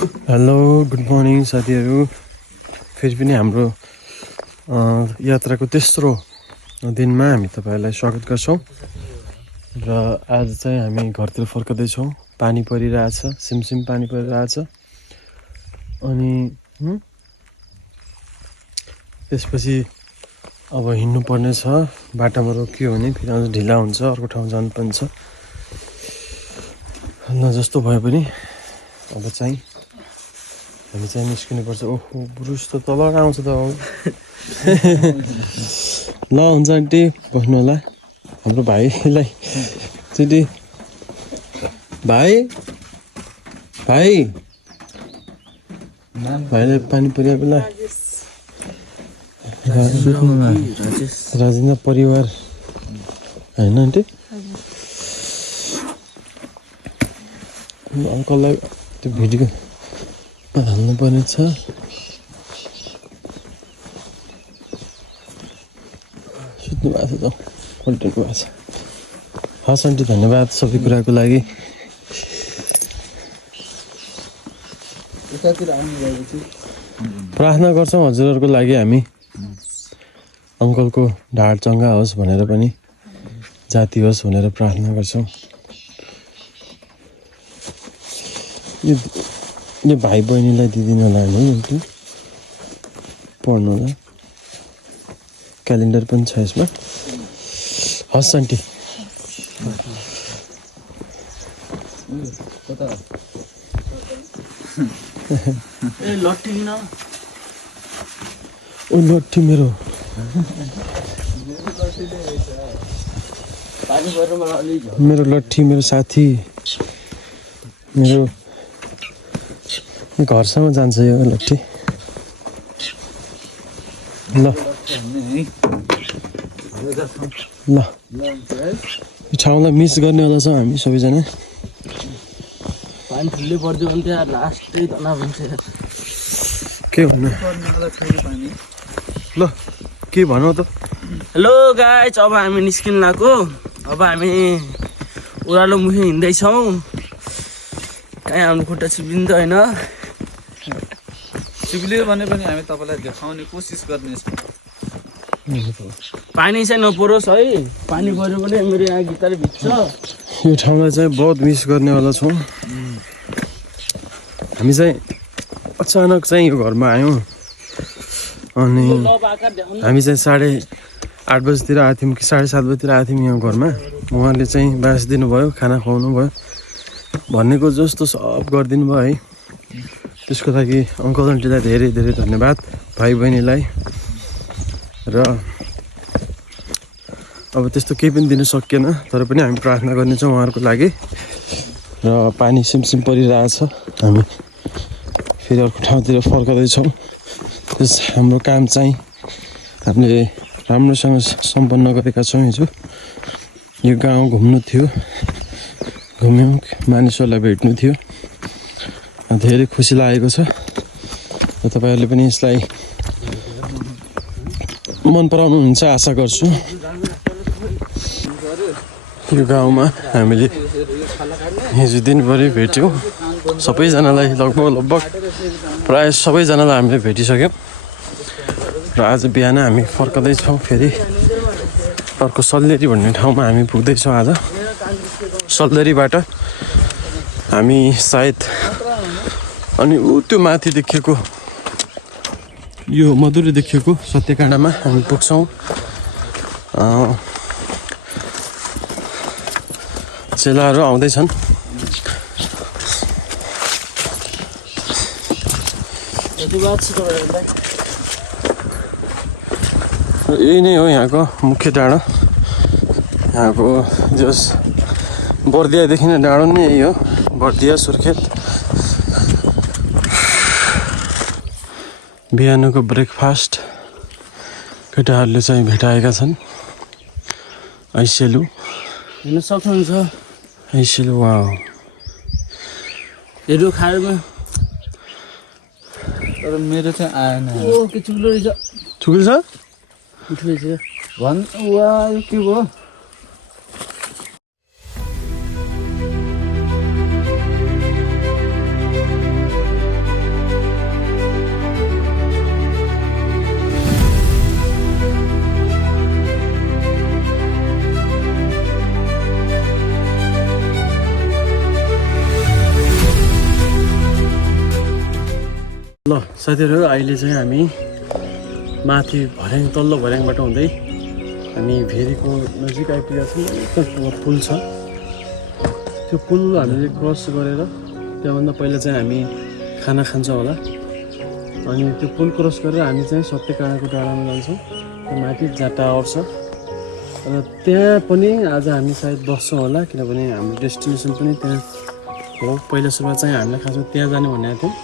Hello good morning साथीहरू। फेरि पनि हाम्रो यात्राको तेस्रो दिनमा हामी तपाईँहरूलाई स्वागत गर्छौँ। र आज चाहिँ हामी घरतिर फर्कँदैछौँ। पानी परिरहेछ, सिमसिम पानी परिरहेछ। अनि त्यसपछि अब हिँड्नुपर्ने छ। बाटामा रोकियो भने फेरि अझ ढिला हुन्छ, अर्को ठाउँ जानुपर्ने छ। न जस्तो भए पनि अब चाहिँ हामी चाहिँ निस्किनुपर्छ। ओहो ब्रुस त तल आउँछ त। ल हुन्छ आन्टी बस्नु होला। हाम्रो भाइलाई चिठी भाइ भाइ भाइलाई पानी परिया बेला राजेन्द्र परिवार होइन आन्टी। अङ्कललाई त्यो भिडियो हाल्नु पर्ने छ। सुत्नु भएको छ, पल्टिनु भएको छ। हस् आन्टी धन्यवाद सबै कुराको लागि। प्रार्थना गर्छौँ हजुरहरूको लागि हामी। अङ्कलको ढाड चङ्गा होस् भनेर पनि, जाती होस् भनेर प्रार्थना गर्छौँ। यो भाइ बहिनीलाई दिदिनु होला नि पढ्नु होला। क्यालेन्डर पनि छ यसमा। हस् आन्टी। ओ लट्ठी मेरो लट्ठी मेरो साथी मेरो घरसम्म जान्छ यो लट्ठी। ल ल यो ठाउँलाई मिस गर्ने होला छौँ हामी सबैजना। पानी ठुलै पर्यो भने त लास्टै तनाव हुन्छ। के भन्नु? ल के भनौँ त? हेलो गाइज, अब हामी निस्किन लाग्यो। अब हामी ओह्रालो मुखी हिँड्दैछौँ। कहीँ हाम्रो खुट्टा चिप्लिन्छ होइन। चिप्लियो भने पनि हामी तपाईँलाई देखाउने कोसिस गर्नेछौँ। पानी चाहिँ नपरोस् है। पानी पऱ्यो भने मेरो यहाँ गिटार भिज्छ। यो ठाउँलाई चाहिँ बहुत मिस गर्नेवाला छौँ हामी चाहिँ। अचानक चाहिँ यो घरमा आयौँ अनि हामी चाहिँ 8:30 बजीतिर आएको थियौँ कि 7:30 बजीतिर आएको थियौँ यहाँ घरमा। उहाँले चाहिँ बास दिनुभयो, खाना खुवाउनु भयो, भनेको जस्तो सब गरिदिनु भयो है। त्यसको लागि अङ्कल आन्टीलाई धेरै धेरै धन्यवाद, भाइ बहिनीलाई। र अब त्यस्तो केही पनि दिनु सकिएन, तर पनि हामी प्रार्थना गर्नेछौँ उहाँहरूको लागि। र पानी सिमसिम परिरहेछ। हामी फेरि अर्को ठाउँतिर फर्काउँदैछौँ। त्यस हाम्रो काम चाहिँ हामीले राम्रोसँग सम्पन्न गरेका छौँ। हिजो यो गाउँ घुम्नु थियो, घुम्यौँ, मानिसहरूलाई भेट्नु थियो। धेरै खुसी लागेको छ। र तपाईँहरूले पनि यसलाई मन पराउनुहुन्छ आशा गर्छु। यो गाउँमा हामीले हिजो दिनभरि भेट्यौँ सबैजनालाई। लगभग प्रायः सबैजनालाई हामीले भेटिसक्यौँ। र आज बिहान हामी फर्कँदैछौँ। फेरि अर्को सल्लेरी भन्ने ठाउँमा हामी पुग्दैछौँ आज। सल्लेरीबाट हामी सायद अनि त्यो माथि देखिएको यो मधुरी देखिएको सत्यकाण्डमा हामी पुग्छौँ। चेलाहरू आउँदैछन्। यही नै हो यहाँको मुख्य डाँडो। यहाँको जस बर्दियादेखि नै डाँडो नै यही हो, बर्दिया सुर्खेत। बिहानको ब्रेकफास्ट केटाहरूले चाहिँ भेटाएका छन्। ऐसेलु हेर्न सक्नुहुन्छ। ऐसेलु वाउ हेर्नु खाएरमा। तर मेरो चाहिँ आएन। ओ के चुक्लो रहेछ। ठुलो छ मिठो रहेछ। भन् वा यो के भयो? ल साथीहरू अहिले चाहिँ हामी माथि भर्याङ तल्लो भर्याङबाट हुँदै हामी भेरीको नजिक आइपुगेका छौँ। तल पुल छ, त्यो पुल हामीले क्रस गरेर त्यहाँभन्दा पहिला चाहिँ हामी खाना खान्छौँ होला। अनि त्यो पुल क्रस गरेर हामी चाहिँ सत्यकाँडाको डाँडामा जान्छौँ। त्यो माथि जहाँ टावर छ र त्यहाँ पनि आज हामी सायद बस्छौँ होला, किनभने हाम्रो डेस्टिनेसन पनि त्यहाँ हो। पहिला सुरुमा चाहिँ हामीलाई खासमा त्यहाँ जाने भनेको थियौँ,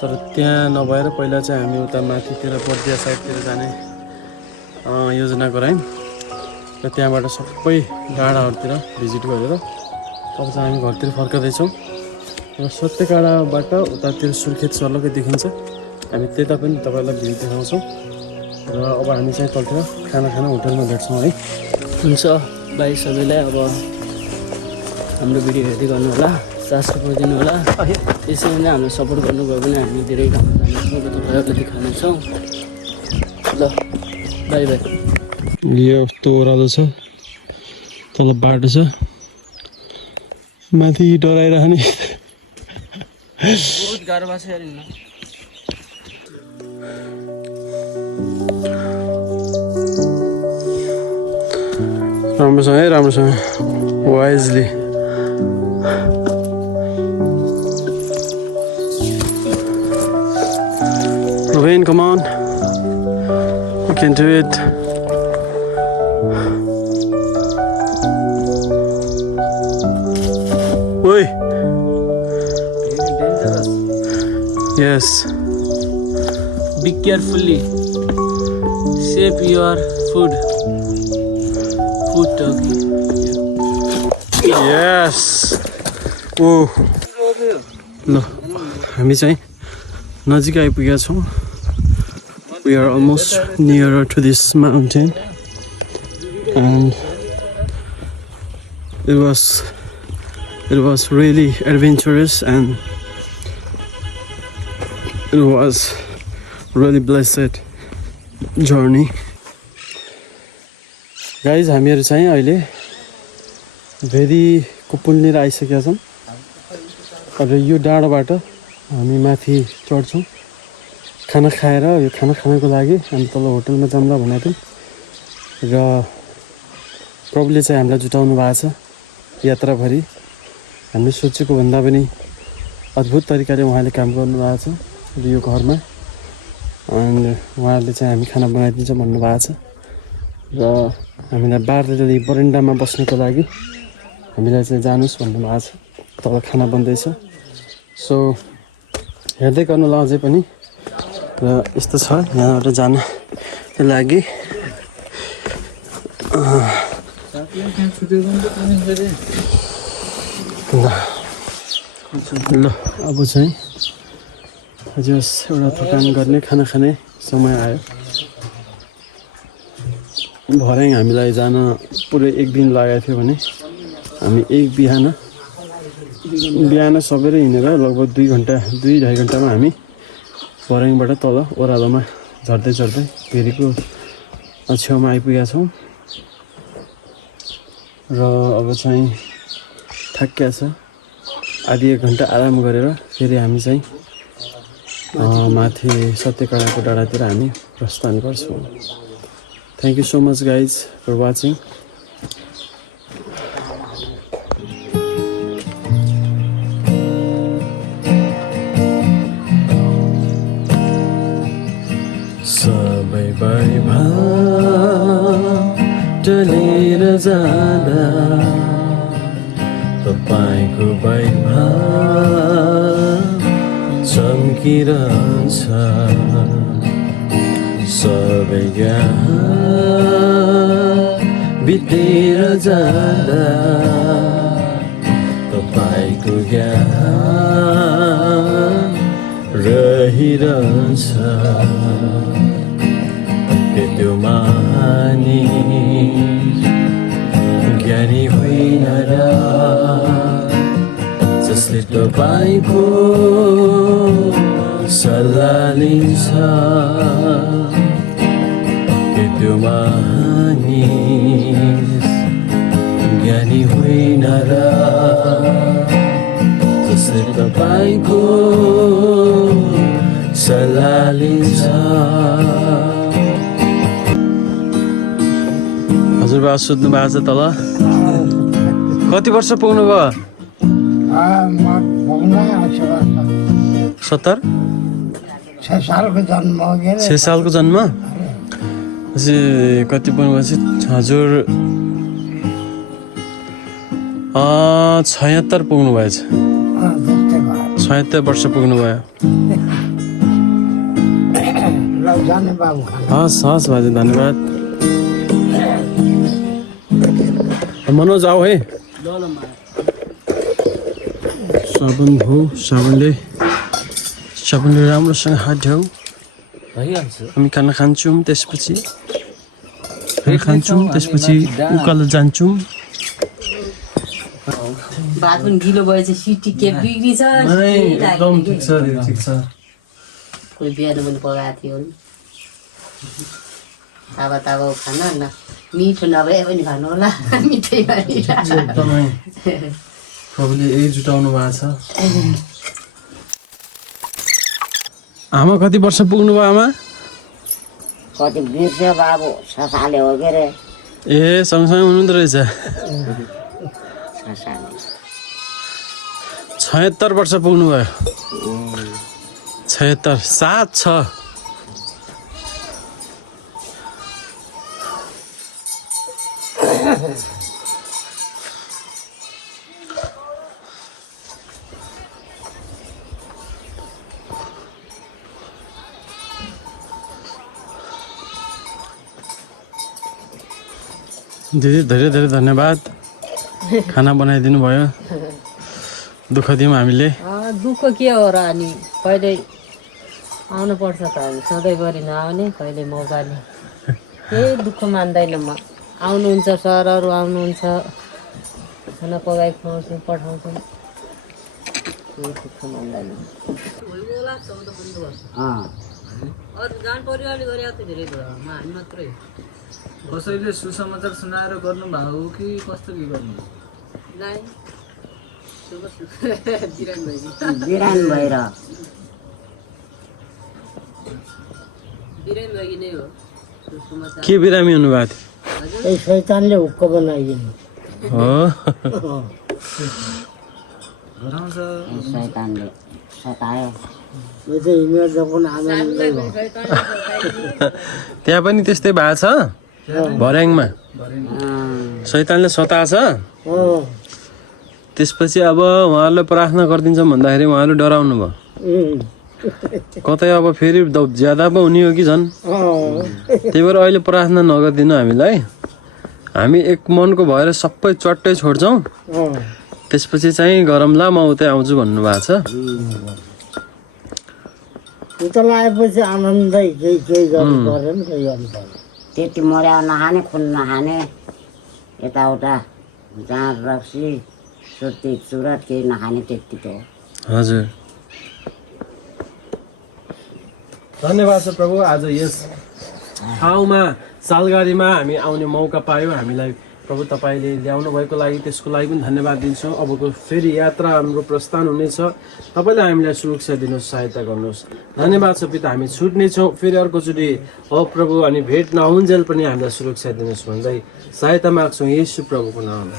तर त्यहाँ नभएर पहिला चाहिँ हामी उता माथितिर बर्दिया साइडतिर जाने योजना गरायौँ र त्यहाँबाट सबै डाँडाहरूतिर भिजिट गरेर अब चाहिँ हामी घरतिर फर्काउँदैछौँ। र सत्यकाँडाबाट उतातिर सुर्खेत सर्लकै देखिन्छ, हामी त्यता पनि तपाईँलाई भ्यू देखाउँछौँ। र अब हामी चाहिँ तलतिर खाना होटलमा भेट्छौँ है। हुन्छ बाई सबैलाई। अब हाम्रो भिडियो हेर्दै गर्नु होला, सब्सक्राइब गरिदिनु होला। त्यसरी नै हामीलाई सपोर्ट गर्नुभयो भने हामी धेरै ठाउँमा जानेछौँ र तपाईँहरूलाई देखाउनेछौँ। ल बाई बाई। यो यस्तो ओह्रालो छ, तल बाटो छ, माथि डराइरहने बहुत गाह्रो भएको छ यार हिँड्न। राम्रोसँग wisely. Rain, come on, you can do it. Oi. Yes. Be carefully. Save your food. Food turkey. Yes. Oh. ल हामी चाहिँ नजिक आइपुगेका छौँ। We are almost nearer to this mountain, and it was really adventurous, and it was really blessed journey. Guys, हामीहरू चाहिँ अहिले भेरीको पुलनिर आइसकेका छौँ र यो डाँडाबाट हामी माथि चढ्छौँ खाना खाएर। यो खाना खानको लागि हामी तल होटलमा जाउँला भनेको थियौँ र प्रभुले चाहिँ हामीलाई जुटाउनु भएको छ यात्राभरि। हामीले सोचेको भन्दा पनि अद्भुत तरिकाले उहाँले काम गर्नुभएको छ र यो घरमा, अनि उहाँले चाहिँ हामी खाना बनाइदिन्छ भन्नुभएको छ र हामीलाई बारले बरेन्डामा बस्नको लागि हामीलाई चाहिँ जानुहोस् भन्नुभएको छ। तल खाना बन्दैछ, सो हेर्दै गर्नु ल अझै पनि। र यस्तो छ यहाँबाट जानको लागि। ल अब चाहिँ अझै एउटा थकान गर्ने खाना खाने समय आयो। भर्याङ हामीलाई जान पुरै एक दिन लागेको थियो भने हामी बिहान सबेरै हिँडेर लगभग 2-2.5 घन्टामा हामी भर्याङबाट तल ओह्रालोमा झर्दै भेरीको छेउमा आइपुगेका छौँ। र अब चाहिँ थाकिया छ, आधी 1 घन्टा आराम गरेर फेरि हामी चाहिँ माथि सत्यकाँडाको डाँडातिर हामी प्रस्थान गर्छौँ। Thank you so much guys for watching. सबै टलेर जाँदा तपाईको वैभव चम्किरहन्छ। सबै बितेर जाँदा तपाईको ज्ञान रहिरहन्छ। त्यो मानी ज्ञानी होइन र जसले तपाईँको सल्लाह लिन्छ। त्यो मानिस ज्ञानी होइन र जसले तपाईँको सल्लाह लिन्छ। हजुरबा सुत्नु भएको छ तल। कति वर्ष पुग्नु भयो? 70? 6 सालको जन्म हो के 6 सालको जन्म। कति पुग्नुभएपछि हजुर 76 पुग्नु भएछ। 76 वर्ष पुग्नु भयो। जाने बाबु हस् हस् बाजे धन्यवाद। मनोज आऊ है। साबुन हो, साबुनले राम्रोसँग हात धोऊ। भइहाल्छ। हामी खाना खान्छौँ, त्यसपछि उकालो जान्छौँ। भात पनि गिलो भएछ, सिटी के बिग्रिछ। एकदम ठिक छ, ठिक छ। कोही बिहान पनि पकाएको थियो नि। तावा खाना न मिठो नभए पनि खानु होला। मिठै एकदमै प्रभुले यही जुटाउनु भएको छ। आमा कति वर्ष पुग्नु भयो आमा? कति बिर्स्यो बाबु 6 साले हो के रे। ए सँगसँगै हुनुहुँदो रहेछ। 76 वर्ष पुग्नु भयो। 76 7 छ। दिदी धेरै धेरै धन्यवाद। खाना बनाइदिनु भयो। दुःख दियौँ हामीले। दुःख के हो र अनि कहिले आउनुपर्छ त हामी सधैँभरि नआउने कहिले मौकाले केही दुःख मान्दैन म। आउनुहुन्छ सरहरू आउनुहुन्छ खाना पकाइ खुवाउँछु पठाउँछु केही दुःख मान्दैन। अरू जान परिवारले गरे त धेरै भयो हामी मात्रै। कसैले सुसमाचार सुनाएर गर्नुभएको हो कि कस्तो के गर्नु? बिरान भएर नै हो के बिरामी हुनुभएको त्यही शैतानले हुक्क बनाइदिनु। थियो? हराउँछ। शैतानले सतायो। यो चाहिँ हिँडेर पनि आनन्दै भयो। त्यहाँ पनि त्यस्तै भएको छ भर्याङमा। शैतानले सताछ। त्यसपछि अब उहाँहरूलाई प्रार्थना गरिदिन्छौँ भन्दाखेरि उहाँहरूले डराउनु भयो। कतै अब फेरि ज्यादा पो हुने हो कि झन्। त्यही भएर अहिले प्रार्थना नगरिदिनु हामीलाई। हामी एक मनको भएर सबै चट्टै छोड्छौँ। त्यसपछि चाहिँ गरमला म उतै आउँछु भन्नुभएको छ। उता लगाएपछि आनन्दै केही गर्नु पर्यो नि केही गर्नु पर्यो। त्यति मर्या नखाने खुन नखाने यताउता जाँड रक्सी सुर्ती चुरट केही नखाने त्यति त हो। हजुर धन्यवाद छ प्रभु। आज यस ठाउँमा सालगारीमा हामी आउने मौका पायौँ। हामीलाई प्रभु तपाईँले ल्याउनु भएको लागि त्यसको लागि पनि धन्यवाद दिन्छौँ। अबको फेरि यात्रा हाम्रो प्रस्थान हुनेछ। तपाईँले हामीलाई सुरक्षा दिनुहोस्, सहायता गर्नुहोस्। धन्यवाद छ पिता। हामी छुट्नेछौँ फेरि अर्कोचोटि। हो प्रभु अनि भेट नहुन्जेल पनि हामीलाई सुरक्षा दिनुहोस् भन्दै सहायता माग्छौँ येशू प्रभुको नाममा।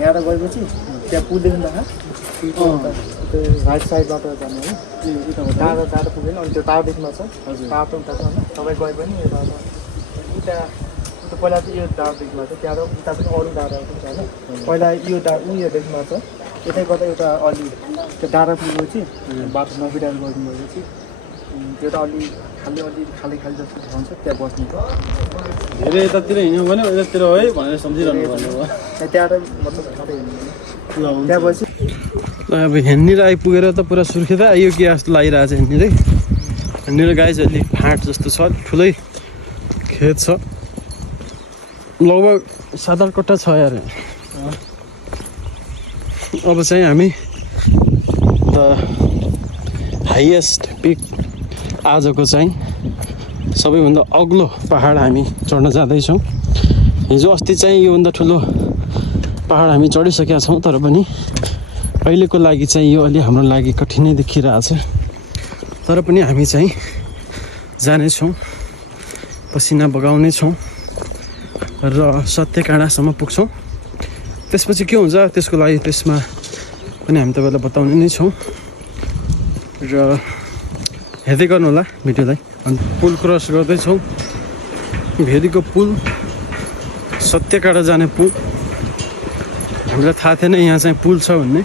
यहाँ गएपछि त्यहाँ पुग्दैन त्यो राइट साइडबाट जाने हो। टाढो टाढो पुगेन अनि त्यो टाढोदेखिमा छ बाटो उता छ होइन। तपाईँ गए पनि उता पहिला चाहिँ यो डाँडादेखिमा छ, त्यहाँ उता पनि अरू डाँडाहरू पनि छ होइन। पहिला यो उयोदेखिमा छ, यतै गर्दा एउटा अलि त्यो डाँडा पुगेपछि बाटो नबिराएर गर्नु भएपछि त्यो त अलि खाली जस्तो ठाउँ छ, त्यहाँ बस्नु छ। धेरै यतातिर हिँड्यो भने यतातिर है भनेर सम्झिरहनु पर्ने भयो। त्यहाँ मतलब त्यहाँ बसी अब हिँड्नेर आइपुगेर त पुरा सुर्खेत आयो कि जस्तो लागिरहेको छ। हिँड्नेर गाई चाहिँ अलिक फाँट जस्तो छ, ठुलै खेत छ, लगभग 7-8 कट्टा छ यार। अब चाहिँ हामी द हाइएस्ट पिक आजको चाहिँ सबैभन्दा अग्लो पहाड हामी चढ्न जाँदैछौँ। हिजो अस्ति चाहिँ योभन्दा ठुलो पहाड हामी चढिसकेका छौँ, तर पनि अहिलेको लागि चाहिँ यो अलि हाम्रो लागि कठिनै देखिरहेछ। तर पनि हामी चाहिँ जानेछौँ, पसिना बगाउनेछौँ र सत्य काँडासम्म पुग्छौँ। त्यसपछि के हुन्छ त्यसको लागि त्यसमा पनि हामी तपाईँलाई बताउने नै छौँ र हेर्दै गर्नु होला भिडियोलाई। अनि पुल क्रस गर्दैछौँ, भेरीको पुल, सत्यकाँडा जाने पुल। हामीलाई थाहा थिएन यहाँ चाहिँ पुल छ भन्ने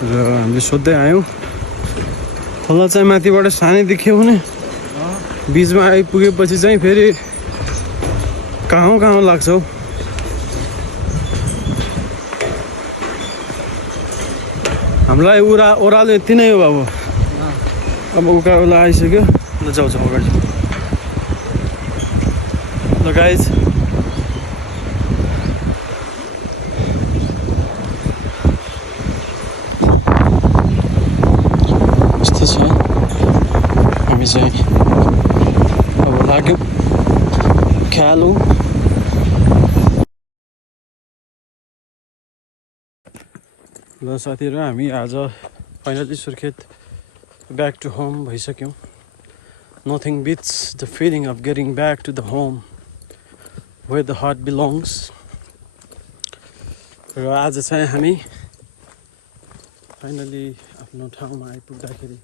र हामीले सोध्दै आयौँ। खोला चाहिँ माथिबाट सानै देख्यो भने बिचमा आइपुगेपछि चाहिँ फेरि कहाँ लाग्छ हौ। हामीलाई ओह्रालो यति नै हो बाबु। अब उकालो आइसक्यो, ल जाउँ अगाडि। ल गाइज यस्तै छ। हामी चाहिँ अब लाग्यौँ ख्यालौँ। ल साथीहरू, हामी आज finally Surkhet back to home भइसक्यौँ। Nothing beats the feeling of getting back to the home where the heart belongs. र आज चाहिँ हामी फाइनली आफ्नो ठाउँमा आइपुग्दाखेरि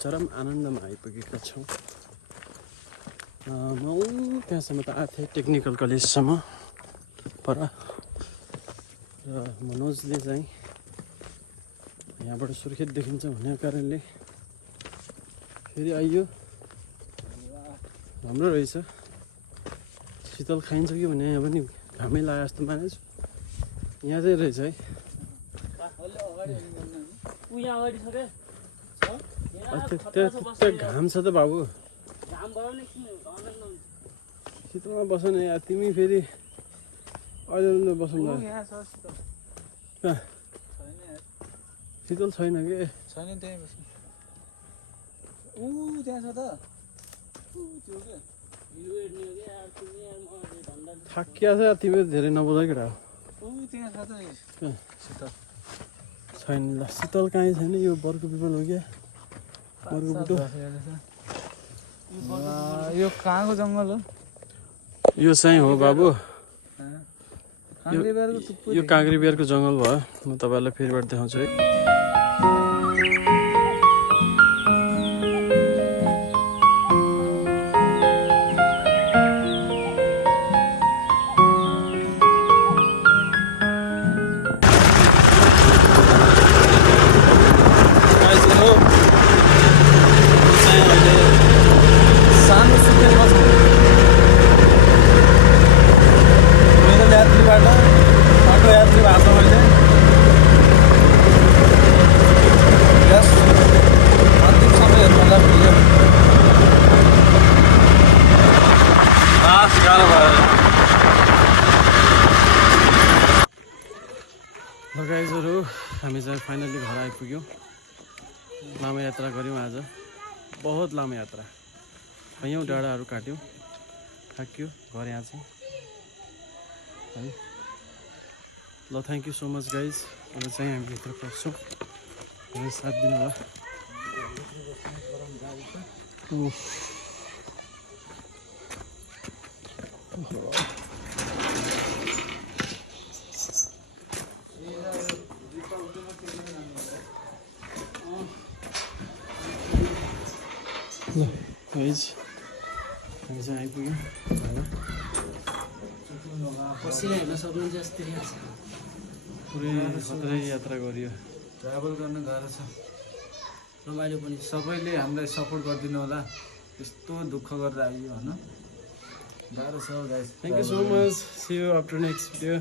चरम आनन्दमा आइपुगेका छौँ। म त्यहाँसम्म त आएको थिएँ, टेक्निकल कलेजसम्म पर। र मनोजले चाहिँ यहाँबाट सुर्खेत देखिन्छ भन्ने कारणले फेरि आइयो। राम्रो रहेछ। शीतल खाइन्छ कि भने यहाँ पनि घामै लाग्यो जस्तो मानेछु। यहाँ चाहिँ रहेछ है। त्यो घाम छ त बाबु। शीतलमा बस न यार, तिमी फेरि अहिले बसौँ न। शीतल छैन कि? छैन, त्यहीँ बस्नु। त्यहाँ छ त। थाकिया छ तिमी, धेरै नबोलाइ केटा हो। त्यहाँ छ त शीतल। छैन ल, शीतल कहीँ छैन। यो बर्को पिपल हो क्या, बर्को बुटो। यो कहाँको जङ्गल हो? यो चाहिँ हो बाबु, काँक्रेबिहारको थुप्रो। यो काँक्रेबिहारको जङ्गल भयो। म तपाईँहरूलाई फेरिबाट देखाउँछु है। सानो सुत्केरी बस्नु मेरो यात्रीबाट अर्को यात्री भएको छ। मैले यस अन्तिम समयहरूमा भिडियो गाह्रो भयो। गाइजहरू, हामी चाहिँ फाइनली घर आइपुग्यौँ। लामो यात्रा गऱ्यौँ आज, बहुत लामो यात्रा। कैयौँ डाँडाहरू काट्यौँ, थाक्यो। घर यहाँ चाहिँ है। ल thank you so much guys. अब चाहिँ हामी भित्र पस्छौँ, साथ दिनु होला। ल गाइज हामी चाहिँ आइपुग्यौँ। पसिना हेर्न सक्नुहुन्छ जस्तै रहेछ। पुरै खतरै यात्रा गरियो। ट्राभल गर्न गाह्रो छ। रमाइलो पनि छ। सबैले हामीलाई सपोर्ट गरिदिनु होला। यस्तो दुःख गरेर आइयो होइन, गाह्रो छ guys. Thank you so much. See you after next video.